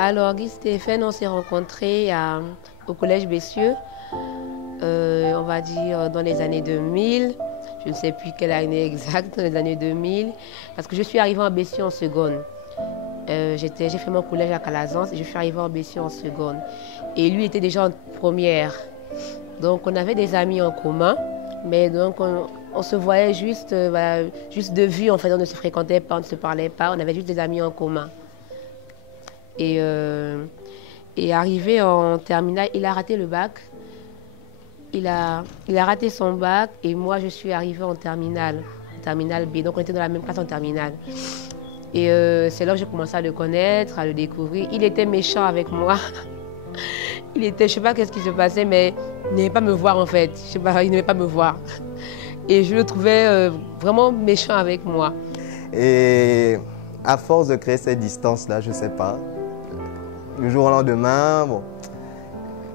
Alors, Guy Stéphane, on s'est rencontrés au Collège Bessieux, on va dire dans les années 2000. Je ne sais plus quelle année exacte, dans les années 2000, parce que je suis arrivée en Bessieux en seconde. J'ai fait mon collège à Calazans et je suis arrivée en Bessieux en seconde. Et lui était déjà en première. Donc, on avait des amis en commun, mais donc on se voyait juste, juste de vue. En fait, on ne se fréquentait pas, on ne se parlait pas, on avait juste des amis en commun. Et arrivé en terminale, il a raté le bac. Il a raté son bac et moi, je suis arrivée en terminale B. Donc, on était dans la même classe en terminale. Et c'est là que j'ai commencé à le connaître, à le découvrir. Il était méchant avec moi. Je ne sais pas qu'est-ce qui se passait, mais il n'aimait pas me voir en fait. Je sais pas, il n'aimait pas me voir. Et je le trouvais vraiment méchant avec moi. Et à force de créer cette distance-là, je ne sais pas, du jour au lendemain, bon,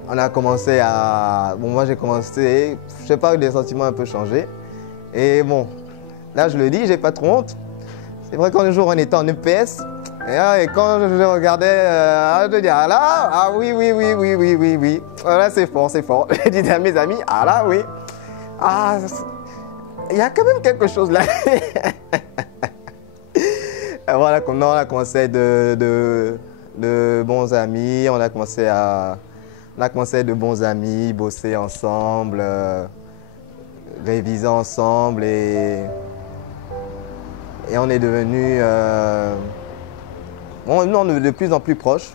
on a commencé à... Bon, moi j'ai commencé, je ne sais pas, des sentiments un peu changés. Et bon, là je le dis, j'ai pas trop honte. C'est vrai qu'un jour on était en EPS, et quand je regardais, je dis, ah là, ah oui, oui. Voilà, c'est fort. J'ai dit à mes amis, ah là, oui. Ah, il y a quand même quelque chose là. Et voilà, on a commencé de bons amis, on a commencé de bons amis, bosser ensemble, réviser ensemble et on est devenus de plus en plus proches.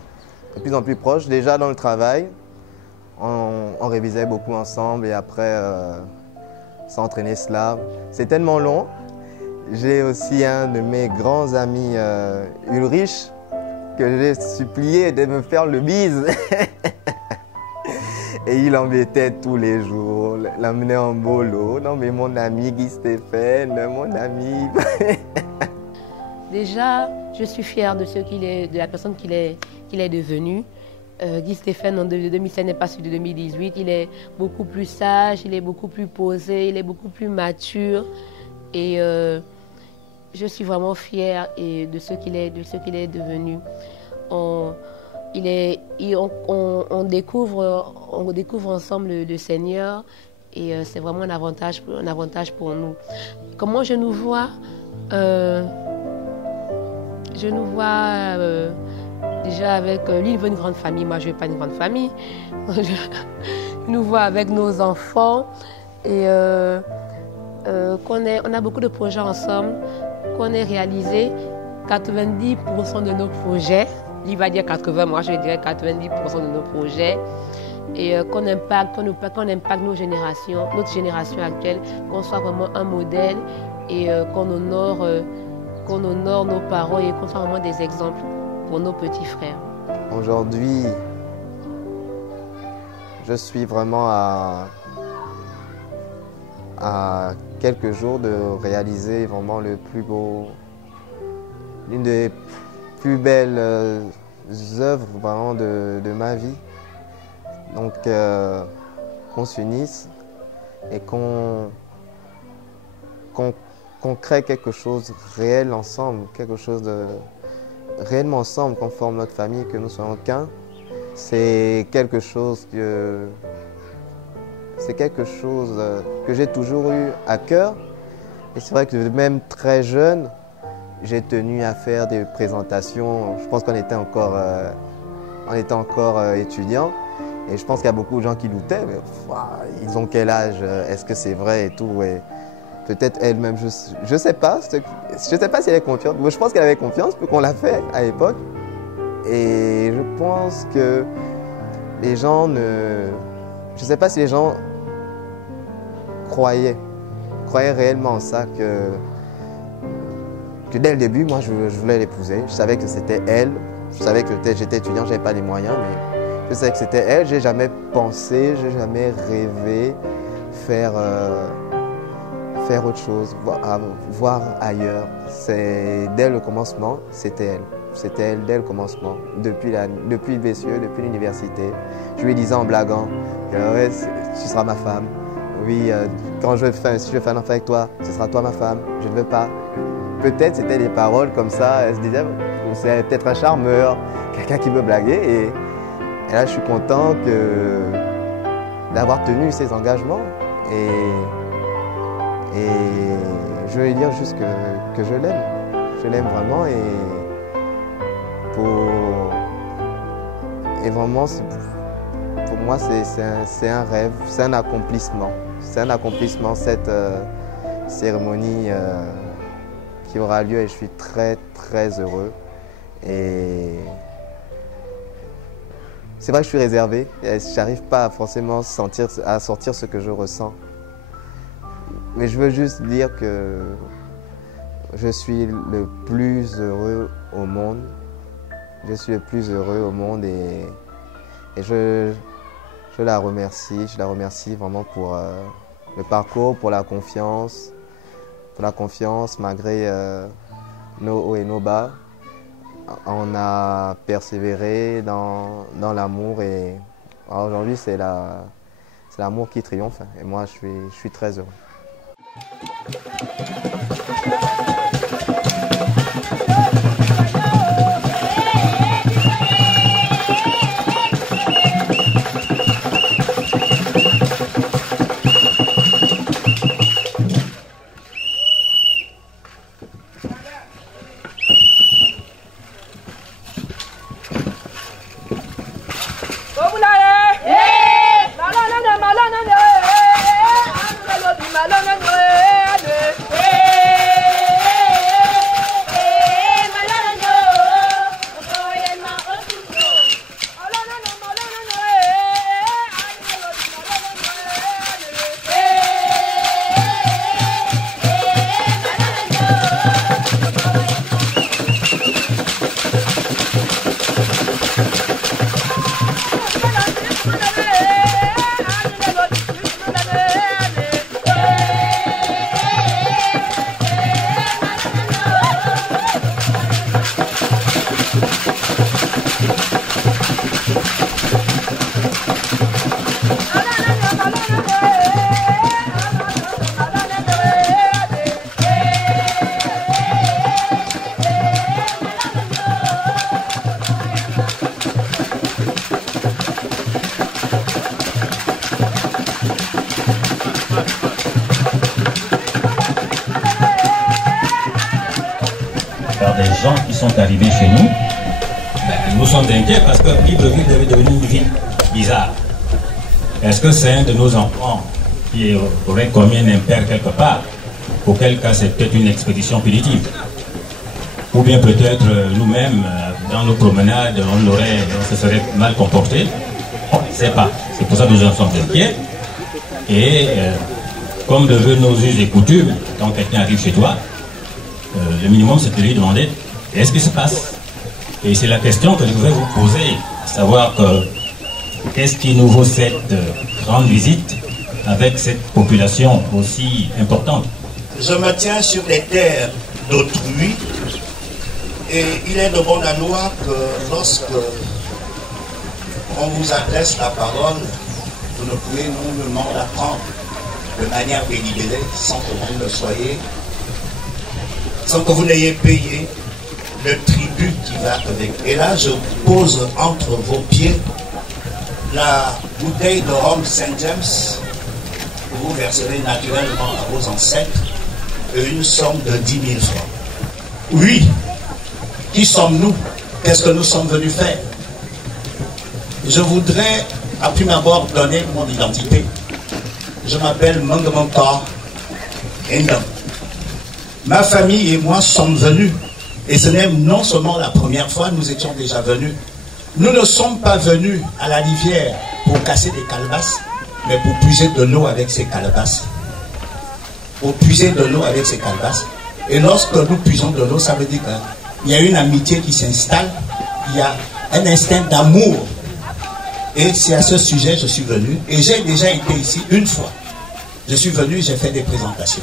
Déjà dans le travail, on révisait beaucoup ensemble et après s'entraîner cela. C'est tellement long. J'ai aussi un de mes grands amis, Ulrich, que j'ai supplié de me faire le bise. Et il embêtait tous les jours, l'amenait en bolo. Non mais mon ami Guy Stéphane, mon ami. Déjà, je suis fière de de la personne qu'il est devenu. Guy Stéphane en 2007 n'est pas celui de 2018. Il est beaucoup plus sage, il est beaucoup plus posé, il est beaucoup plus mature. Et je suis vraiment fière de ce qu'il est devenu. On découvre ensemble le Seigneur et c'est vraiment un avantage pour nous. Comment je nous vois déjà avec lui, il veut une grande famille, moi je ne veux pas une grande famille. Il nous voit avec nos enfants et on a beaucoup de projets ensemble qu'on ait réalisé. 90% de nos projets, il va dire 80, moi je dirais 90% de nos projets, et qu'on impacte notre génération actuelle, qu'on soit vraiment un modèle et qu'on honore nos parents et qu'on soit vraiment des exemples pour nos petits frères. Aujourd'hui, je suis vraiment à quelques jours de réaliser vraiment l'une des plus belles œuvres vraiment de ma vie. Donc qu'on s'unisse et qu'on crée quelque chose réel ensemble, quelque chose de réellement ensemble, qu'on forme notre famille, que nous soyons qu'un. C'est quelque chose que j'ai toujours eu à cœur. Et c'est vrai que même très jeune, j'ai tenu à faire des présentations. Je pense qu'on était encore étudiants. Et je pense qu'il y a beaucoup de gens qui doutaient. Mais, ils ont quel âge? Est-ce que c'est vrai et tout? Et peut-être elle-même, je ne sais pas. Je ne sais pas si elle est confiante. Mais je pense qu'elle avait confiance, vu qu'on l'a fait à l'époque. Et je pense que les gens ne... Je ne sais pas si les gens croyaient réellement en ça, que dès le début, moi, je voulais l'épouser. Je savais que c'était elle. Je savais que j'étais étudiant, je n'avais pas les moyens, mais je savais que c'était elle. Je n'ai jamais pensé, je n'ai jamais rêvé faire autre chose, voir ailleurs. Dès le commencement, c'était elle. C'était elle dès le commencement, depuis Bessieux, depuis l'université. Je lui disais en blaguant, ouais, tu seras ma femme. Oui, si je veux faire un enfant avec toi, ce sera toi ma femme. Je ne veux pas. peut-être c'était des paroles comme ça. Elle se disait, c'est peut-être un charmeur, quelqu'un qui veut blaguer. Et là, je suis content d'avoir tenu ces engagements. Et je veux dire juste que je l'aime. Je l'aime vraiment. Et vraiment, pour moi, c'est un rêve, c'est un accomplissement. C'est un accomplissement, cette cérémonie qui aura lieu, et je suis très, très heureux. Et c'est vrai que je suis réservé, je n'arrive pas forcément à sortir ce que je ressens. Mais je veux juste dire que je suis le plus heureux au monde. Je suis le plus heureux au monde et je la remercie. Je la remercie vraiment pour le parcours, pour la confiance malgré nos hauts et nos bas. On a persévéré dans l'amour et aujourd'hui c'est l'amour qui triomphe et moi je suis très heureux. Des gens qui sont arrivés chez nous, nous sommes inquiets parce que Libreville est devenue une ville bizarre. Est-ce que c'est un de nos enfants qui aurait commis un impair quelque part? Auquel cas c'est peut-être une expédition punitive. Ou bien peut-être nous-mêmes, dans nos promenades, on se serait mal comporté. On ne sait pas. C'est pour ça que nous en sommes inquiets. Et comme de nos us et coutumes, quand quelqu'un arrive chez toi, le minimum c'est de lui demander qu'est-ce qui se passe. Et c'est la question que je voudrais vous poser, à savoir qu'est-ce qui nous vaut cette grande visite avec cette population aussi importante. Je me tiens sur les terres d'autrui et il est de bonne loi que lorsque on vous adresse la parole, vous ne pouvez nullement la prendre de manière délibérée sans que vous le soyez, sans que vous n'ayez payé le tribut qui va avec. Et là, je pose entre vos pieds la bouteille de rhum Saint James que vous verserez naturellement à vos ancêtres et une somme de 10 000 francs. Oui, qui sommes-nous? Qu'est-ce que nous sommes venus faire? Je voudrais, à prime abord, donner mon identité. Je m'appelle Mangamantar Endam. Ma famille et moi sommes venus, et ce n'est non seulement la première fois, nous étions déjà venus. Nous ne sommes pas venus à la rivière pour casser des calebasses, mais pour puiser de l'eau avec ces calebasses. Pour puiser de l'eau avec ces calebasses. Et lorsque nous puisons de l'eau, ça veut dire qu'il y a une amitié qui s'installe, il y a un instinct d'amour. Et c'est à ce sujet que je suis venu, et j'ai déjà été ici une fois. Je suis venu, j'ai fait des présentations.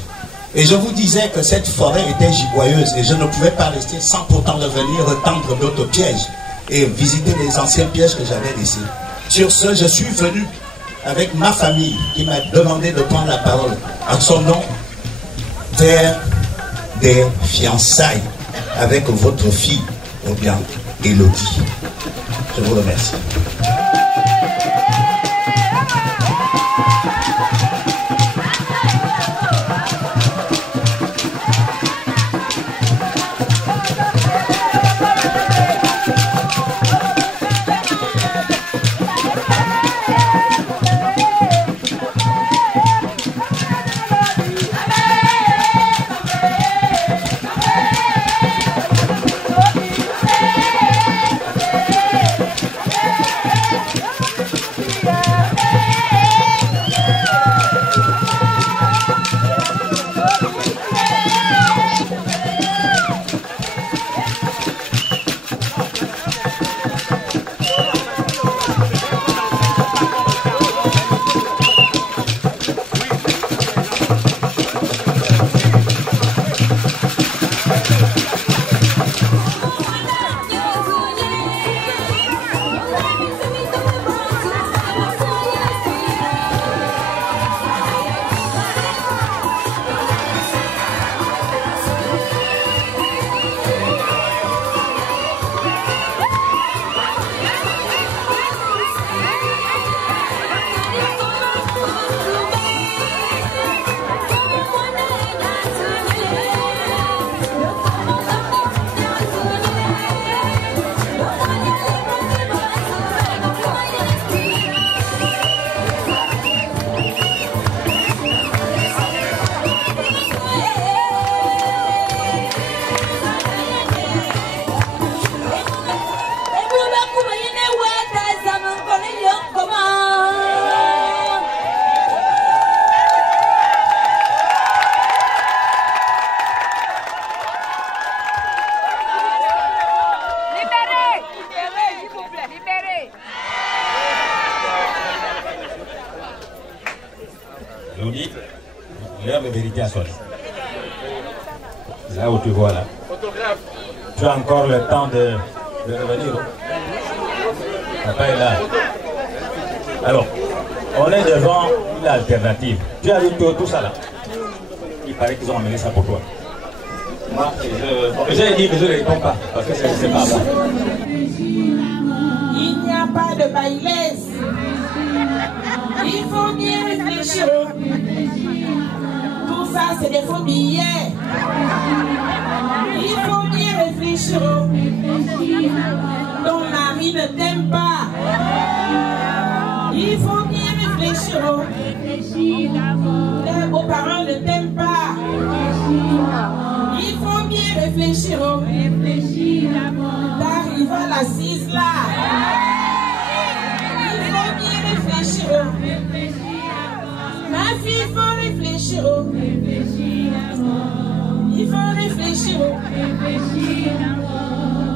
Et je vous disais que cette forêt était giboyeuse et je ne pouvais pas rester sans pourtant revenir retendre d'autres pièges et visiter les anciens pièges que j'avais laissés. Sur ce, je suis venu avec ma famille qui m'a demandé de prendre la parole en son nom vers des fiançailles avec votre fille, ou bien Élodie. Je vous remercie. Là où tu vois là. Tu as encore le temps de revenir. Papa est là. Alors, on est devant une alternative. Tu as vu tout ça là. Il paraît qu'ils ont amené ça pour toi. Moi, j'ai dit que je ne réponds pas parce que c'est pas bon. Il n'y a pas de baïlesse. Il faut bien réfléchir. Tout ça, c'est des faux billets. Il faut bien réfléchir. Ton mari ne t'aime pas. Il faut bien réfléchir. Tes beaux-parents ne t'aiment pas. Il faut bien réfléchir. T'arrives à l'assise là. Il faut bien réfléchir. Ma fille, il faut réfléchir. Il faut réfléchir.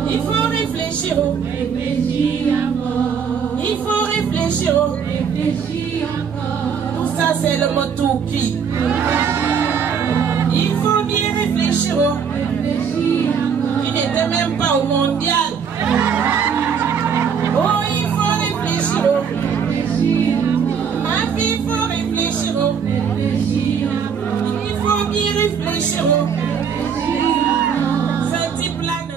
Il faut réfléchir. Il faut réfléchir. Tout ça, c'est le mot Touki. Il faut bien réfléchir. Il n'était même pas au mondial. Oh, il faut réfléchir. Ma fille, il faut réfléchir. Il faut bien réfléchir. Ce type-là ne...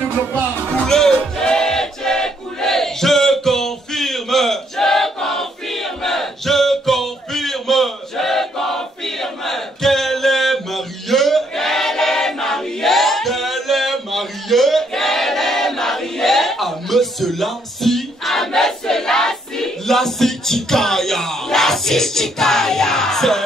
sur le pas. Coulé. Je confirme. Qu'elle est mariée. À Monsieur Lassi Chikaya. C'est